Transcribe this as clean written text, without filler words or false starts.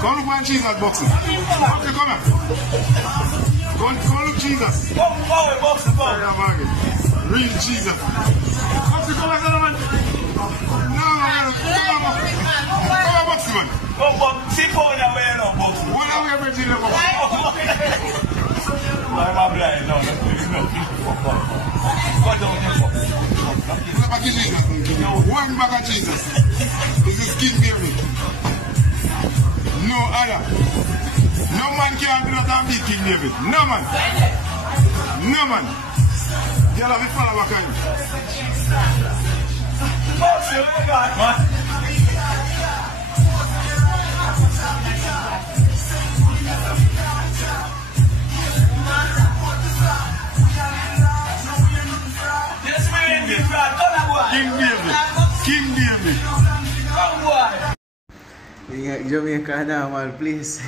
Come look when Jesus boxing. Okay, come here. Come look Jesus. Come boxing, Real Jesus. Come here, man. No, man. Come on, boxing, man. Come on, see how you're wearing now, boxing. What are we ever doing about I'm blind, no. Go down here. One bag of Jesus. This is King David. No other. No man can do that and beat King David. No man. No man. Girl, have you follow back on him? Boxing, what you got, man? King David. King David. Come boy. Ingat jom yang kanan, Amal, please.